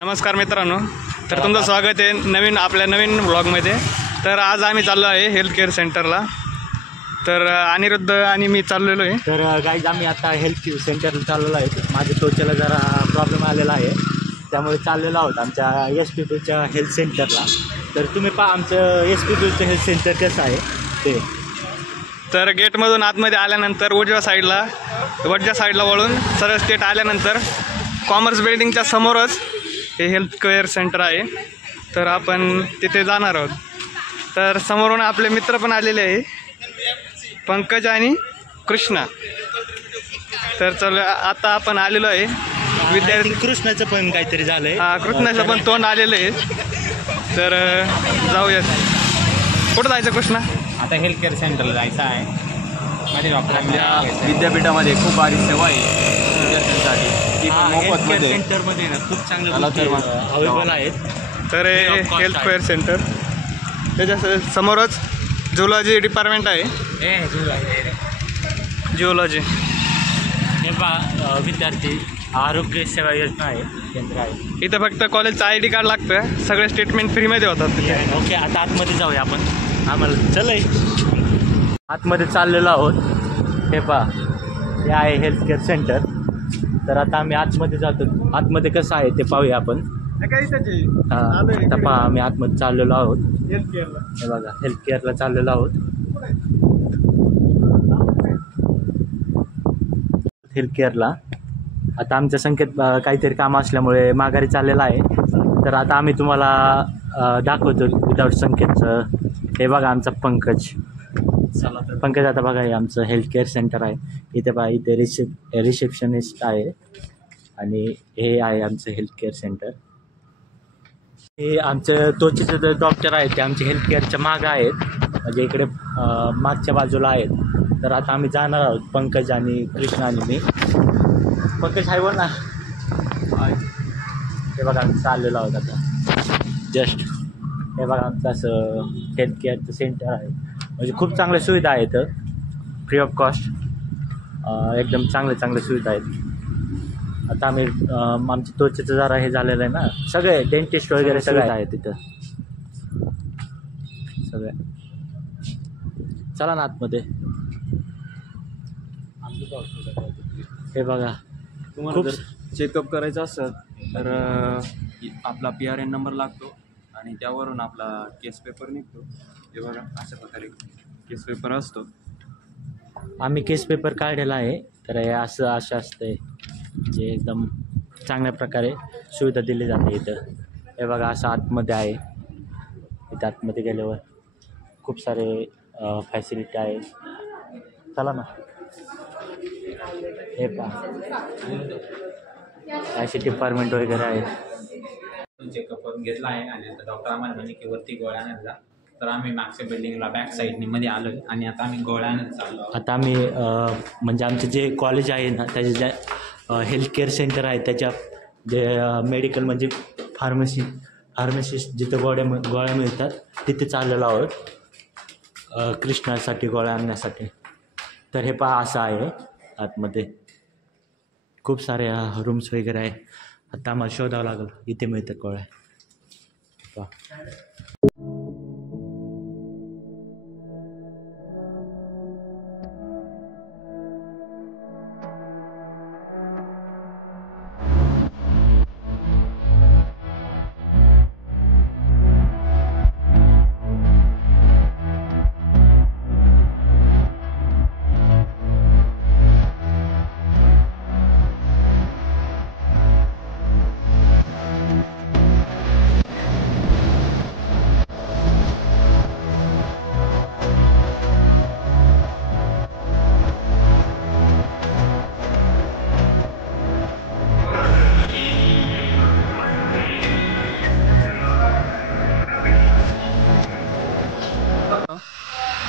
नमस्कार मित्रांनो, तर तुमचं स्वागत आहे आपल्या नवीन ब्लॉगमध्ये। तर आज आम्ही चाललो आहे हेल्थ केअर सेंटरला। तर अनिरुद्ध आणि मी चाललेलो आहे। तर गाईज आम्ही आता हेल्थ सेंटरला चाललेलो आहे। माझ्या त्वचेला जरा प्रॉब्लेम आलेला आहे, त्यामुळे चाललेलो आहोत आमच्या SPPच्या हेल्थ सेंटरला। तर तुम्ही पहा आमचं SPPचं हेल्थ सेंटर कसं आहे ते। तर गेटमधून आतमध्ये आल्यानंतर उजव्या साईडला वळून सरळ स्टेट आल्यानंतर कॉमर्स बिल्डिंगच्या समोरच हे हेल्थ केअर सेंटर आहे। तर आपण तिथे जाणार आहोत। तर समोरून आपले मित्र पण आलेले आहे, पंकज आणि कृष्णा। तर चल आता आपण आलेलो आहे विद्यार्थी कृष्णाचं पण काहीतरी झालंय, कृष्णाचं पण तोंड आलेलं आहे। तर जाऊयात। कुठं जायचं कृष्णा? आता हेल्थ केअर सेंटरला जायचं आहे। माझ्या डॉक्टरांच्या विद्यापीठामध्ये खूप भारी सेवा आहे विद्यार्थ्यांसाठी, ती पण मोफतमध्ये सेंटरमध्ये ना खूप चांगलं अवेलेबल आहेत। तर हे हेल्थ केअर सेंटर त्याच्या समोरच झुलॉजी डिपार्टमेंट आहे। जिओलॉजी हे पहा विद्यार्थी आरोग्य सेवा योजना आहे, केंद्र आहे इथं। फक्त कॉलेजचं ID कार्ड लागतं, सगळे स्टेटमेंट फ्रीमध्ये होतात तिथे। ओके, आता आतमध्ये जाऊया आपण। आम्हाला चलय आतमध्ये चाललेलो आहोत। हे पहा हे आहे हेल्थ केअर सेंटर। तर आता आम्ही आतमध्ये जातो, आतमध्ये कसं आहे ते पाहूया आपण। आता पहा आम्ही आतमध्ये चाललेलो आहोत हेल्थ केअरला। हे बघा हेल्थ केअरला चाललेलो आहोत। हेल्थ केअरला आता आमच्या संख्येत काहीतरी काम असल्यामुळे माघारी चाललेला आहे। तर आता आम्ही तुम्हाला दाखवतो विदाऊट संकेतचं। हे बघा आमचा पंकज। आता बघा हे आमचं हेल्थ केअर सेंटर आहे। इथे बघा इथे रिसेप्शनिस्ट आहे आणि हे आहे आमचं हेल्थ केअर सेंटर। हे आमचं त्वचेचे जे डॉक्टर आहेत ते आमचे हेल्थ केअरच्या मागं आहेत, म्हणजे इकडे मागच्या बाजूला आहेत। तर आता आम्ही जाणार आहोत, पंकज आणि कृष्णा आणि मी। पंकज आहे बोल ना। हे बघा आम्ही चाललेलो आहोत आता जस्ट। हे बघा आमचं असं हेल्थ केअरचं सेंटर आहे, म्हणजे खूप चांगल्या सुविधा आहेत, फ्री ऑफ कॉस्ट, एकदम चांगल्या सुविधा आहेत। आता आम्ही आमच्या त्वचेचं जरा हे झालेलं आहे ना, सगळे डेंटिस्ट वगैरे सगळे आहेत तिथं सगळे। चला ना आतमध्ये। हे बघा तुम्हाला जर चेकअप करायचं असेल तर आपला PRN नंबर लागतो आणि त्यावरून आपला केस पेपर निघतो। हे बघा अशा प्रकारे केस पेपर असतो। आम्ही केस पेपर काढलेला आहे। तर हे असं असतंय, जे एकदम चांगल्या प्रकारे सुविधा दिली जाते इथं। हे बघा असं आतमध्ये आहे, इथं आतमध्ये गेल्यावर खूप सारे फॅसिलिटी आहे। चला ना। हे पहा असे डिपार्टमेंट वगैरे आहे। चेकअप करून घेतला आहे आणि आता डॉक्टर आम्हाला म्हणे की वरती गोळ्या आणायला। तर आम्ही मागच्या बिल्डिंगला बॅक साईडनी मध्ये आलो आणि आता आम्ही गोळ्या आणायला चाललो। आता आम्ही म्हणजे आमचे जे कॉलेज आहे ना, त्याचे ज्या हेल्थ केअर सेंटर आहे त्याच्या जे मेडिकल म्हणजे फार्मसिस्ट जिथं गोळ्या मिळतात तिथे चाललेलो आहोत कृष्णासाठी गोळ्या आणण्यासाठी। तर हे पहा असं आहे, आतमध्ये खूप सारे रूम्स वगैरे आहे। आता आम्हाला शोधावं लागेल इथे मिळतात गोळ्या।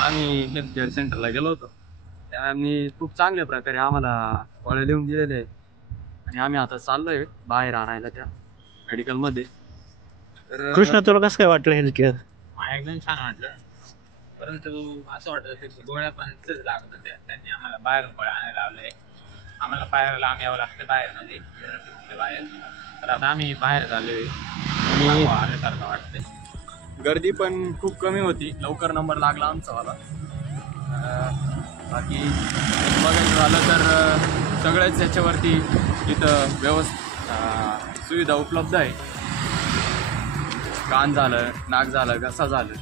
आम्ही हेल्थ केअर सेंटरला गेलो होतो, त्यांनी खूप चांगल्या प्रकारे आम्हाला गोळ्या लिहून दिलेले आहे आणि आम्ही आता चाललोय बाहेर आणायला त्या मेडिकलमध्ये। तर कृष्णा तुला कसं काय वाटलं हेल्थ केअर? एकदम छान वाटलं, परंतु असं वाटतं की गोळ्या पण लागत होत्या, त्यांनी आम्हाला बाहेर गोळ्या आणायला लावले। आम्हाला बाहेर लांब यावं लागतं बाहेर बाहेर. तर आता आम्ही बाहेर झालोय आणि आल्यासारखं वाटतंय. गर्दी पण खूप कमी होती, लवकर नंबर लागला आमचावाला. बाकी बघायचं झालं तर सगळ्याच याच्यावरती इथं सुविधा उपलब्ध आहे. कान झालं, नाक झालं, घसा झालं,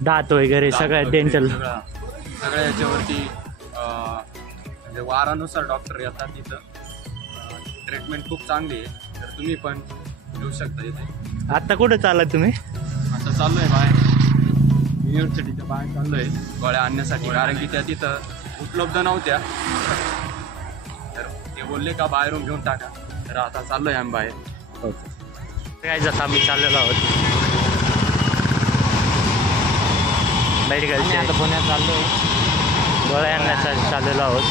दात वगैरे सगळं डेंटल. सगळ्या याच्यावरती म्हणजे वारानुसार डॉक्टर येतात तिथं. ट्रीटमेंट खूप चांगली आहे, तर तुम्ही पण येऊ शकता इथे. आता कुठं चालला तुम्ही? आता चाललोय बाहेर, युनिव्हर्सिटीच्या बाहेर चाललोय गोळ्या आणण्यासाठी, कारण की त्या तिथं उपलब्ध नव्हत्या. तर ते बोलले का बाहेरून घेऊन टाका, तर आता चाललोय आम्ही बाहेर. काय जात आम्ही चाललेलो आहोत मेडिकलचे. आता पुण्यात चाललोय. गोळ्या आणण्यासाठी चाललेलो आहोत.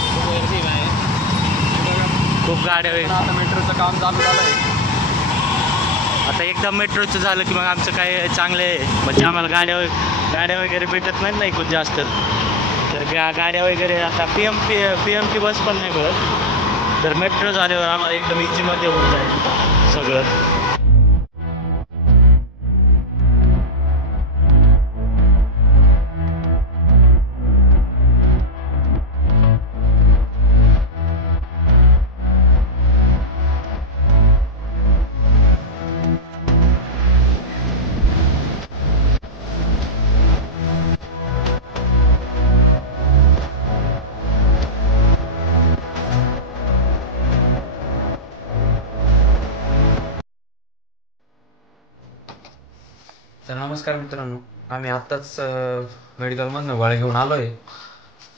खूप गाड्या वगैरे. आता मेट्रोचं काम चालू झालंय. आता एकदा मेट्रोचं झालं की मग आमचं काय चांगलं आहे, म्हणजे आम्हाला गाड्या वगैरे भेटत नाही खूप जास्त. तर गाड्या वगैरे आता पी एम टी बस पण नाही मिळत. तर मेट्रो झाल्यावर आम्हाला एकदम इझीमध्ये होऊन जाईल सगळं. तर नमस्कार मित्रांनो, आम्ही आत्ताच मेडिकलमधनं गोळ्या घेऊन आलो आहे.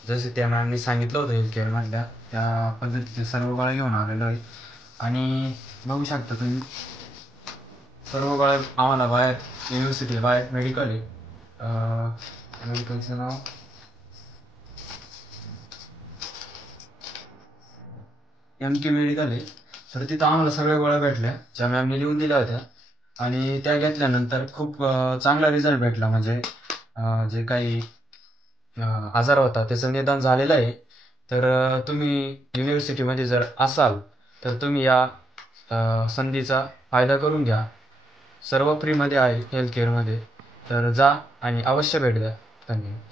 जसे त्या मॅमनी सांगितलं होतं हेल्थ केअरमधल्या त्या पद्धतीचे सर्व गोळ्या घेऊन आलेलो आहे. आणि बघू शकता तुम्ही सर्व गोळ्या आम्हाला बाहेर युनिव्हर्सिटी बाहेर मेडिकल आहे. मेडिकलचं नाव MK मेडिकल आहे. तर तिथं आम्हाला सगळ्या गोळ्या भेटल्या ज्या मॅमने लिहून दिल्या होत्या. आणि त्या घेतल्यानंतर खूप चांगला रिझल्ट भेटला. म्हणजे जे काही आजार होता त्याचं निदान झालेलं आहे. तर तुम्ही युनिव्हर्सिटीमध्ये जर असाल तर तुम्ही या संधीचा फायदा करून घ्या. सर्व फ्रीमध्ये आहे हेल्थ केअरमध्ये. तर जा आणि अवश्य भेट द्या. धन्यवाद.